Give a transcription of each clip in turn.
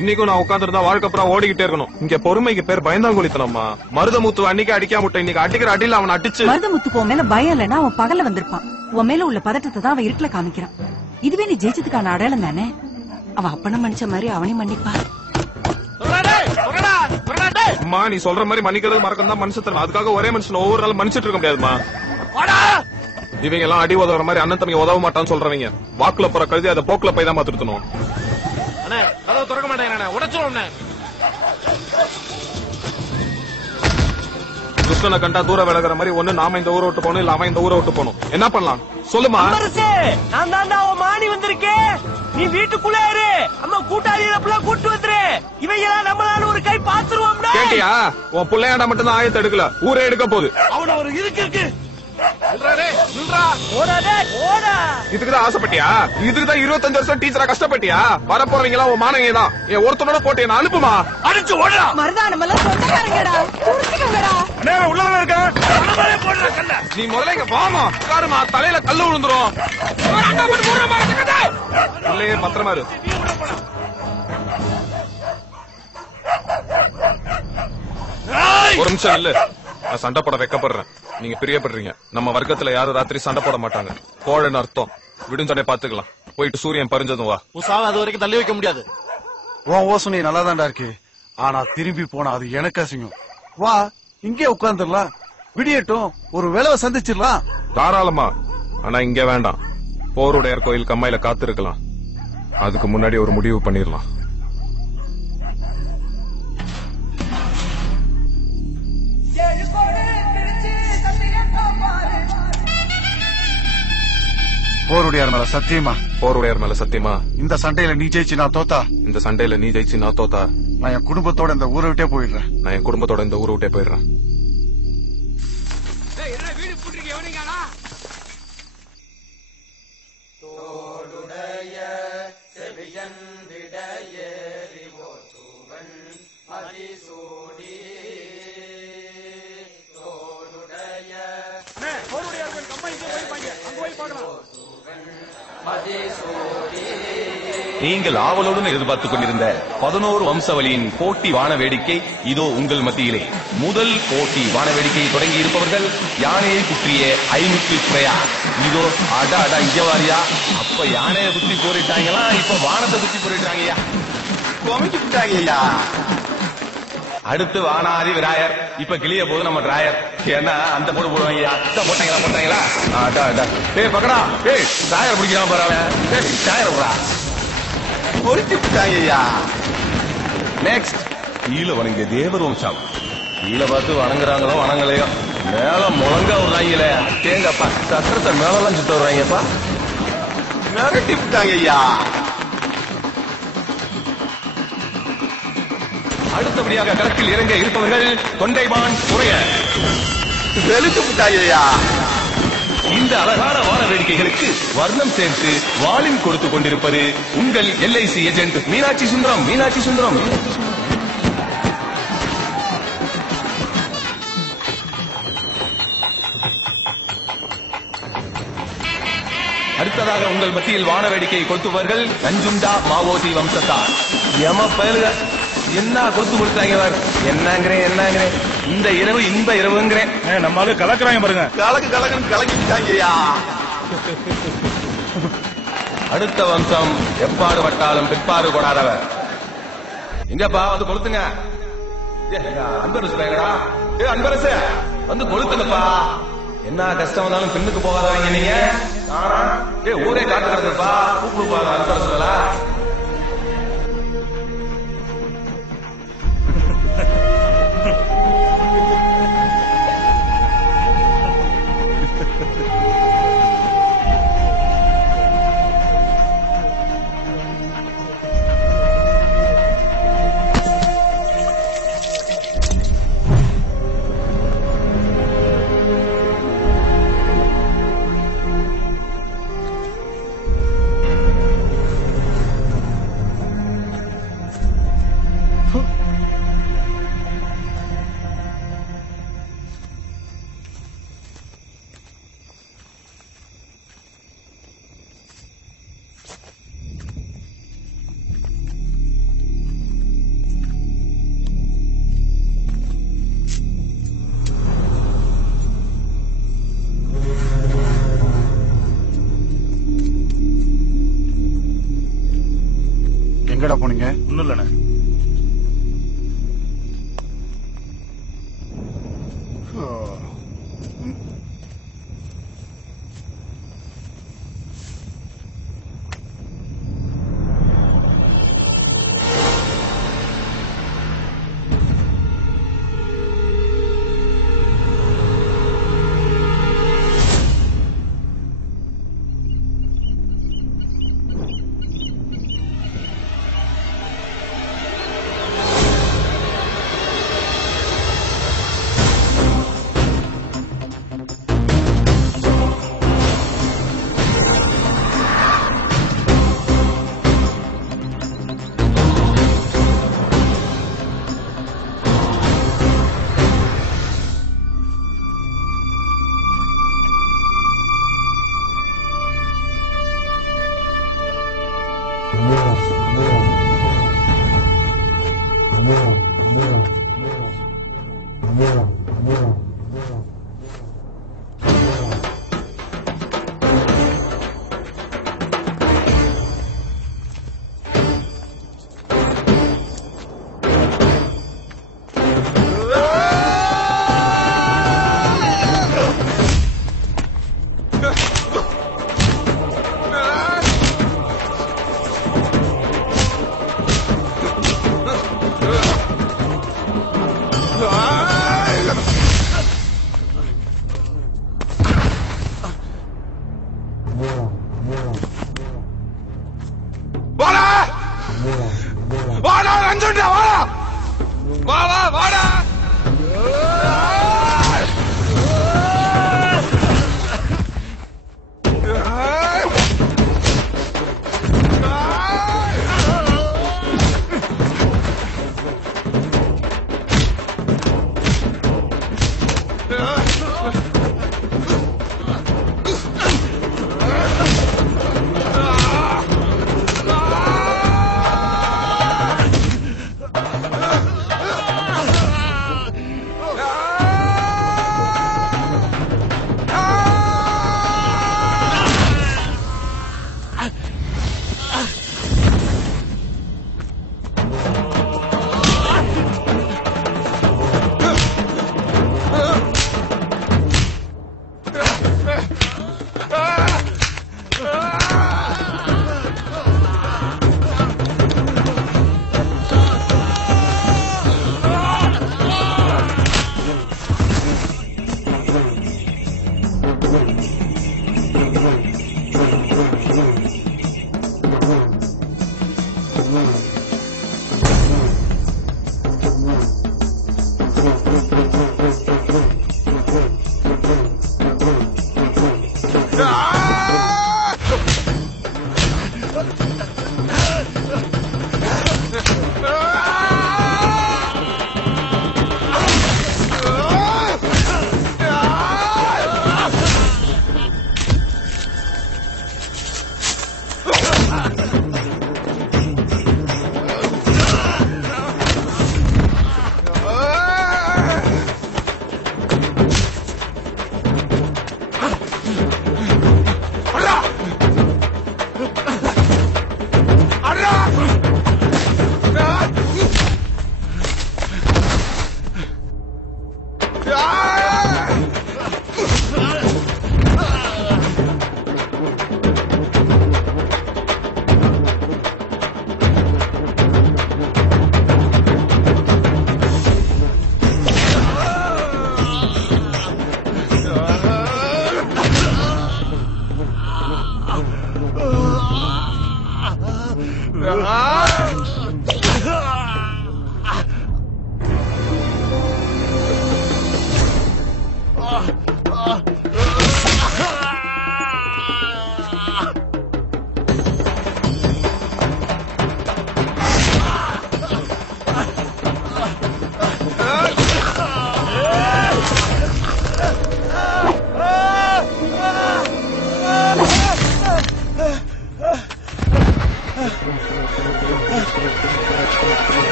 இன்னைக்கும் நான் உட்காந்துருந்தா வாழ்க்கை அப்புறம் ஓடிக்கிட்டே இருக்கணும். இங்க பொறுமைக்கு பேர் பயந்தாங்குளித்தனம்மா. மருதமுத்து அன்னைக்கு அடிக்கா முட்டை, இன்னைக்கு அடிக்கிற அடியில அவன் அடிச்சு. மருதமுத்துக்கு உன் மேல பயம் இல்லைன்னா அவன் பகல்ல வந்திருப்பான். உன் மேல உள்ள பதட்டத்தை தான் அவன் இருட்டுல காமிக்கிறான். இதுவே நீ ஜெயிச்சதுக்கான அடையாளம் தானே. அவன் அப்பன மன்னிச்ச மாதிரி அவனையும் மன்னிப்பா. அம்மா நீ சொல்ற மாதிரி மன்னிக்கிறது மறக்கம் தான் மனுஷன் தரும். அதுக்காக ஒரே மனுஷன் ஒவ்வொரு நாளும் மன்னிச்சிட்டு இருக்க முடியாதுமா. இவங்க எல்லாம் அடி உதவுற மாதிரி அண்ணன் தம்பி உதவ மாட்டான்னு சொல்றவங்க வாக்குல போற கழுதி அதை போக்குல போய் தான் மாத்திருத்தணும். திறக்க மாட்டேன் உடச்சிடும். துஷ்டனை கண்டா தூர விலகிற மாதிரி ஒண்ணு நாம இந்த ஊரை விட்டு போகணும், இல்ல அவன் இந்த ஊரை விட்டு போகணும். என்ன பண்ணலாம் சொல்லுமா? நான் தாண்டா அவன் மாணி வந்திருக்கேன். நீ வீட்டுக்குள்ளே இரு. அம்மா கூட்டாளிகளை கூட்டு வந்துரு. இவையெல்லாம் நம்மளால ஒரு கை பாத்துருவோம். கேட்டியா? உன் பிள்ளையாண்டா மட்டும் தான் ஆயத்தை எடுக்கல, ஊரே எடுக்க போகுது. அவன ஒரு இருக்கு இதுக்குதான் ஆசைப்பட்டியா? இதுக்குதான் 25 வருஷம் டீச்சரா கஷ்டப்பட்டியா? வரப்போறவங்க எல்லாம் உன் மாணவிய தான். என் ஒருத்தனோட போட்டு என்ன அனுப்புமா? அடிச்சு ஓடா. மருதானம் எல்லாம் சொந்தக்காரங்கடா. உள்ள இருக்க நீ முதல்ல இங்க வாமா, உட்காருமா, தலையில கல்லு விழுந்துரும். இல்லையே பத்திரமா இரு. ஒரு நிமிஷம் இல்ல, நான் சண்டை போட வைக்கப்படுறேன். நீங்க பிரியப்படுறீங்க. நம்ம வர்க்கத்துல யாரும் ராத்திரி சண்டை போட மாட்டாங்க. கோழன்னு அர்த்தம். விடுஞ்சனே பாத்துக்கலாம். போயிட்டு சூரியன் பறிஞ்சதும் வா. உசாவ அது வரைக்கும் தள்ளி வைக்க முடியாது. உன் யோசனை நல்லாதான்டா இருக்கு. ஆனா திரும்பி போனா அது எனக்கு அசிங்கம். வா இங்கே உட்கார்ந்துடலாம், விடியட்டும், ஒரு வேலைவை சந்திச்சிடலாம். தாராளமா. ஆனா இங்க வேண்டாம். போருடையார் கோயில் கம்மாயில காத்திருக்கலாம். அதுக்கு முன்னாடி ஒரு முடிவு பண்ணிடலாம். போருடையார் மேல சத்தியமா? போருடையார் மேல சத்தியமா? இந்த சண்டையில நீ ஜெயிச்சு நான் தோத்தா? இந்த சண்டையில நீ ஜெயிச்சு நான் தோத்தா? நான் என் குடும்பத்தோட இந்த ஊரை விட்டே போயிடுறேன். நான் என் குடும்பத்தோட இந்த ஊரை விட்டே போயிடுறேன். நீங்கள் ஆவலுடன் எதிர்பார்த்துக் கொண்டிருந்த 11 வம்சவழியின் போட்டி வான வேடிக்கை இதோ உங்கள் மத்தியிலே. முதல் போட்டி வான வேடிக்கையை தொடங்கி இருப்பவர்கள் யானையை குற்றிய ஐமுத்து பிரயா. இதோ அடா அடா இஜவாரியா. அப்ப யானையை குத்தி போரிட்டாங்களா, இப்ப வானத்தை குத்தி போரிட்டாங்கய்யா. விட்டாங்கய்யா. அடுத்து வானாதி விராயர். இப்ப கிளிய போது நம்ம டிராயர். ஏன்னா அந்த போடு போடுவாங்கய்யா. போட்டாங்களா போட்டாங்களா? அடா அடா. ஏய் பக்கடா, ஏய் டிராயர் பிடிக்கலாம் பாரு. டிராயர் போடா. பொறிச்சு விட்டாங்கய்யா. நெக்ஸ்ட் கீழே வணங்கிய தேவர் வம்சம். கீழே பார்த்து வணங்குறாங்களோ வணங்கலையோ, மேல முழங்க விடுறாங்களே. தேங்கப்பா சத்திரத்தை மேலெல்லாம் சுத்த விடுறாங்கப்பா. மிரட்டி விட்டாங்கய்யா. அடுத்தபடியாக களத்தில் இறங்க இருப்பவர்கள் தொண்டைமான் குறைய. வெளுத்து விட்டாங்கய்யா. இந்த அழகான வான வேடிக்கைகளுக்கு வர்ணம் சேர்த்து வாலின் கொடுத்துக் கொண்டிருப்பது உங்கள் LIC ஏஜென்ட் மீனாட்சி சுந்தரம். மீனாட்சி சுந்தரம். அடுத்ததாக உங்கள் மத்தியில் வான வேடிக்கையை கொடுத்துவர்கள் நஞ்சுண்டா மாவோசி வம்சத்தார். யம பயலுக என்ன கொடுத்து கொடுத்தாங்க. என்னங்கிறேன் என்னங்கிறேன். இந்த இரவு இன்ப இரவுங்கிறேன். நம்மளால கலக்குறாங்க பாருங்க. கலக்கு கலக்குன்னு கலக்கிட்டாங்கய்யா. அடுத்த வம்சம் எப்பாடு பட்டாலும் பிற்பாடு கொடாதவர். எங்கப்பா வந்து கொளுத்துங்க. அன்பரசு பேங்கடா. அன்பரசு வந்து கொளுத்துங்கப்பா. என்ன கஷ்டம் வந்தாலும் பின்னுக்கு போகாதவங்க நீங்க. ஊரே காட்டுறதுப்பா. கூப்பிடுப்பா அன்பரசுகளா. எங்கடா போனீங்க? ஒண்ணும் இல்லண்ணே.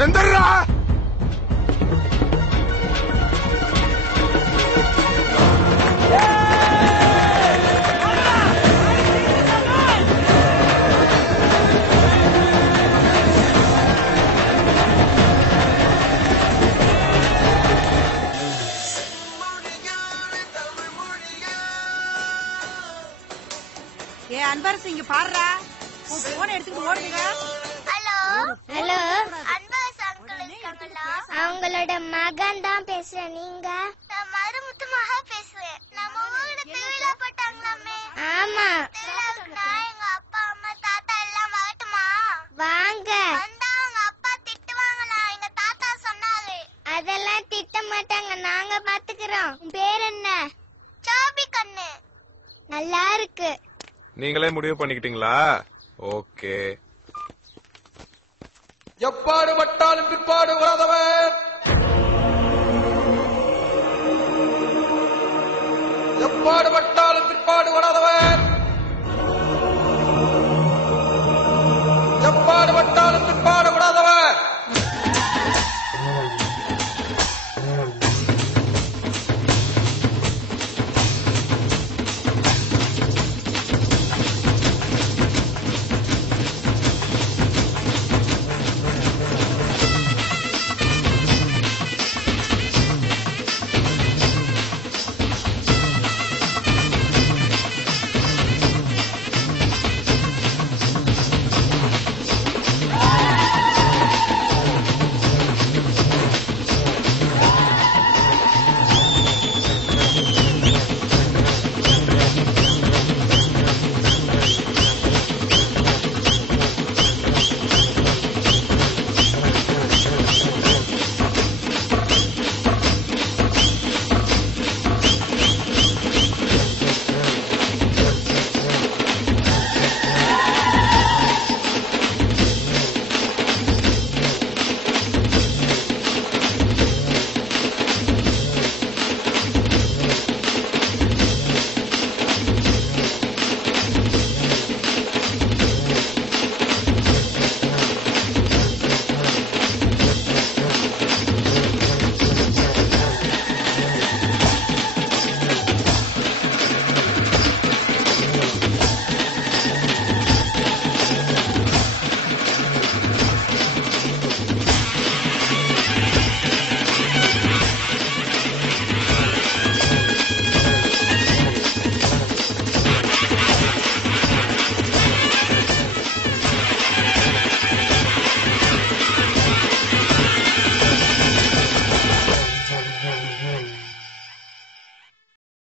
எந்திரா. அன்பரசு இங்க பாடுறா, போன் எடுத்துட்டு ஓடுங்க. ஹலோ ஹலோ, அன்பரசு அங்கிள் இருக்காங்களா? அவங்களோட மகன் தான் பேசுறேன். நீங்க? நான் மருமுத்து மகா பேசுறேன். நம்ம ஊர்ல திருவிழா போட்டாங்களாமே. ஆமா. திருவிழாவுக்கு நான் எங்க அப்பா அம்மா தாத்தா எல்லாம் வரட்டுமா? வாங்க. வந்தா அவங்க அப்பா திட்டுவாங்களா? எங்க தாத்தா சொன்னாரு. அதெல்லாம் திட்ட மாட்டாங்க, நாங்க பாத்துக்கிறோம். உன் பேர் என்ன? சாபி கண்ணு. நல்லா இருக்கு. நீங்களே முடிவு பண்ணிக்கிட்டீங்களா? ஓகே. எப்பாடு பட்டாலும் பிற்பாடு வராதவர், எப்பாடு